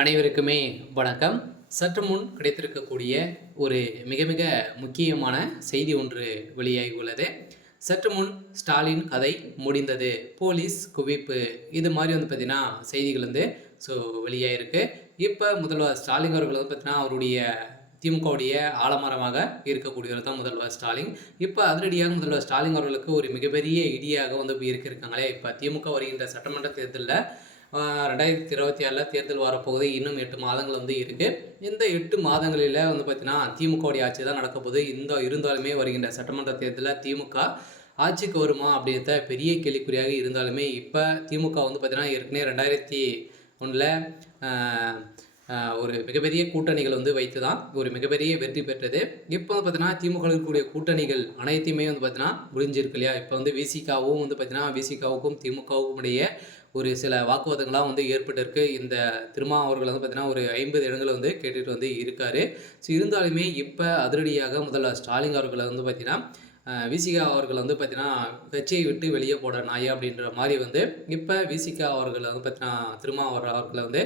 அனைவருக்குமே வணக்கம். சற்று முன் கிடைத்திருக்கக்கூடிய ஒரு மிக மிக முக்கியமான செய்தி ஒன்று வெளியாகி உள்ளது. சற்று முன் ஸ்டாலின் கதை முடிந்தது, போலீஸ் குவிப்பு, இது மாதிரி பார்த்தீங்கன்னா செய்திகள் வெளியாயிருக்கு. இப்போ முதல்வர் ஸ்டாலின் அவர்கள் பார்த்தீங்கன்னா அவருடைய திமுகவுடைய ஆலமரமாக இருக்கக்கூடியவர் தான் முதல்வர் ஸ்டாலின். இப்போ அதிரடியாக முதல்வர் ஸ்டாலின் அவர்களுக்கு ஒரு மிகப்பெரிய இடியாக இருக்காங்களே. இப்போ திமுக வருகின்ற சட்டமன்ற தேர்தலில் 2026 தேர்தல் வரப்போகுது. இன்னும் 8 மாதங்கள் இருக்குது. இந்த 8 மாதங்களில் பார்த்தீங்கன்னா திமுகவுடைய ஆட்சி தான் நடக்கப்போகுது. இருந்தாலுமே வருகின்ற சட்டமன்ற தேர்தலில் திமுக ஆட்சிக்கு வருமா அப்படின்ற பெரிய கேள்விக்குறியாக இருந்தாலுமே இப்போ திமுக பார்த்தீங்கன்னா ஏற்கனவே 2001 ஒரு மிகப்பெரிய கூட்டணிகள் வைத்து தான் ஒரு மிகப்பெரிய வெற்றி பெற்றது. இப்போ பார்த்தீங்கன்னா திமுக இருக்கக்கூடிய கூட்டணிகள் அனைத்தையுமே பார்த்தீங்கன்னா முடிஞ்சிருக்கு இல்லையா. இப்போ விசிகாவும் பார்த்தீங்கன்னா விசிகாவுக்கும் திமுகவுக்கும் இடையே ஒரு சில வாக்குவாதங்கள்லாம் ஏற்பட்டிருக்கு. இந்த திருமா அவர்கள் பார்த்தீங்கன்னா ஒரு 50 இடங்களை கேட்டுட்டு இருக்காரு. ஸோ இருந்தாலுமே இப்போ அதிரடியாக முதல்வர் ஸ்டாலின் அவர்களை பார்த்தீங்கன்னா விசிகா அவர்கள் பார்த்தீங்கன்னா கட்சியை விட்டு வெளியே போட நாயா அப்படின்ற மாதிரி இப்போ விசிகா அவர்கள் பார்த்தீங்கன்னா திருமா அவர்களை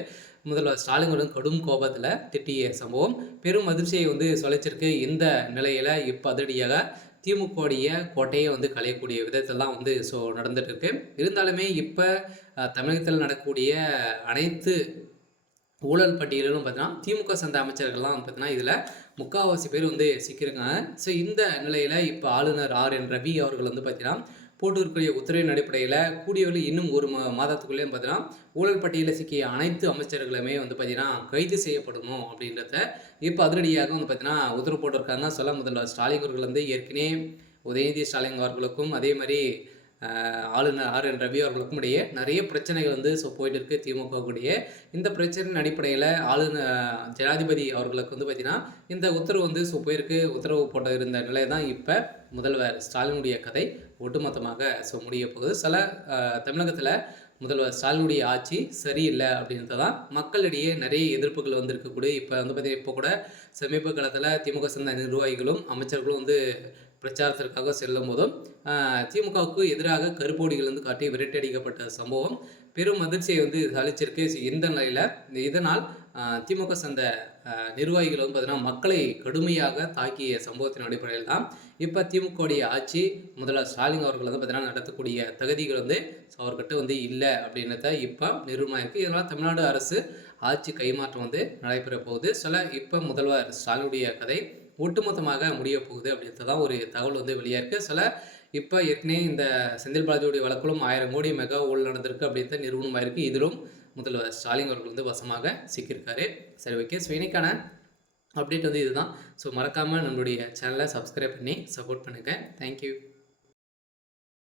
முதல்வர் ஸ்டாலினுடன் கடும் கோபத்தில் திட்டிய சம்பவம் பெரும் அதிர்ச்சியை சொல்லிச்சிருக்கு. இந்த நிலையில் இப்போ அதிரடியாக திமுகவுடைய கோட்டையை களையக்கூடிய விதத்தில் தான் நடந்துட்டு இருக்கு. இருந்தாலுமே இப்போ தமிழகத்தில் நடக்கக்கூடிய அனைத்து ஊழல் பட்டியலிலும் பார்த்தீங்கன்னா திமுக சந்த அமைச்சர்கள்லாம் பார்த்தீங்கன்னா இதில் முக்கால்வாசி பேர் சிக்கியிருக்காங்க. ஸோ இந்த நிலையில் இப்போ ஆளுநர் RN ரவி அவர்கள் பார்த்தீங்கன்னா போட்டிருக்கக்கூடிய உத்தரவின் அடிப்படையில் கூடியவர்கள் இன்னும் ஒரு மாதத்துக்குள்ளே பார்த்தீங்கன்னா ஊழல் பட்டியலில் சிக்கிய அனைத்து அமைச்சர்களுமே பார்த்தீங்கன்னா கைது செய்யப்படணும் அப்படின்றத இப்போ அதிரடியாக பார்த்தீங்கன்னா உத்தரவு போட்டிருக்காங்க. சொல்ல முதல்வர் ஸ்டாலின் அவர்கள் ஏற்கனவே உதயநிதி ஸ்டாலின் அவர்களுக்கும் அதே மாதிரி ஆளுநர் RN ரவி அவர்களுக்கும் இடையே நிறைய பிரச்சனைகள் போயிட்டு இருக்குது திமுக கூடிய. இந்த பிரச்சனையின் அடிப்படையில் ஆளுநர் ஜனாதிபதி அவர்களுக்கு பார்த்தீங்கன்னா இந்த உத்தரவு போயிருக்கு. உத்தரவு போட்ட இருந்த நிலை தான் இப்போ முதல்வர் ஸ்டாலினுடைய கதை ஒட்டுமொத்தமாக முடிய போகுது. சில தமிழகத்தில் முதல்வர் ஸ்டாலினுடைய ஆட்சி சரியில்லை அப்படின்றது தான் மக்களிடையே நிறைய எதிர்ப்புகள் இருக்கக்கூடிய. இப்போ பார்த்தீங்கன்னா இப்போ கூட சமீப காலத்தில் திமுக சேர்ந்த நிர்வாகிகளும் அமைச்சர்களும் பிரச்சாரத்திற்காக செல்லும் போதும் திமுகவுக்கு எதிராக கருப்பொடிகள் காட்டி விரட்டடிக்கப்பட்ட சம்பவம் பெரும் அதிர்ச்சியை அளிச்சிருக்கு. இந்த நிலையில் இதனால் திமுக சேர்ந்த நிர்வாகிகள் பார்த்தீங்கன்னா மக்களை கடுமையாக தாக்கிய சம்பவத்தின் அடிப்படையில் தான் இப்போ திமுகவுடைய ஆட்சி முதல்வர் ஸ்டாலின் அவர்கள் பார்த்தீங்கன்னா நடத்தக்கூடிய தகுதிகள் அவர்கிட்ட இல்லை அப்படின்றத இப்போ நிரூபணமாயிருக்கு. இதனால் தமிழ்நாடு அரசு ஆட்சி கைமாற்றம் நடைபெற போகுது. இப்போ முதல்வர் ஸ்டாலினுடைய கதை ஒட்டுமொத்தமாக முடிய போகுது அப்படின்றதான் ஒரு தகவல் வெளியாயிருக்கு. இப்போ ஏற்கனவே இந்த செந்தில் பாலாஜியுடைய வழக்கிலும் 1000 கோடி மெகா ஊழல் நடந்திருக்கு அப்படின்ற நிறுவனமாயிருக்கு. இதிலும் முதல்வர் ஸ்டாலின் அவர்கள் வசமாக சிக்கியிருக்காரு. சரி, ஓகே. ஸோ இன்னைக்கான அப்டேட் இதுதான். ஸோ மறக்காமல் நம்மளுடைய சேனலை சப்ஸ்கிரைப் பண்ணி சப்போர்ட் பண்ணுங்கள். தேங்க்யூ.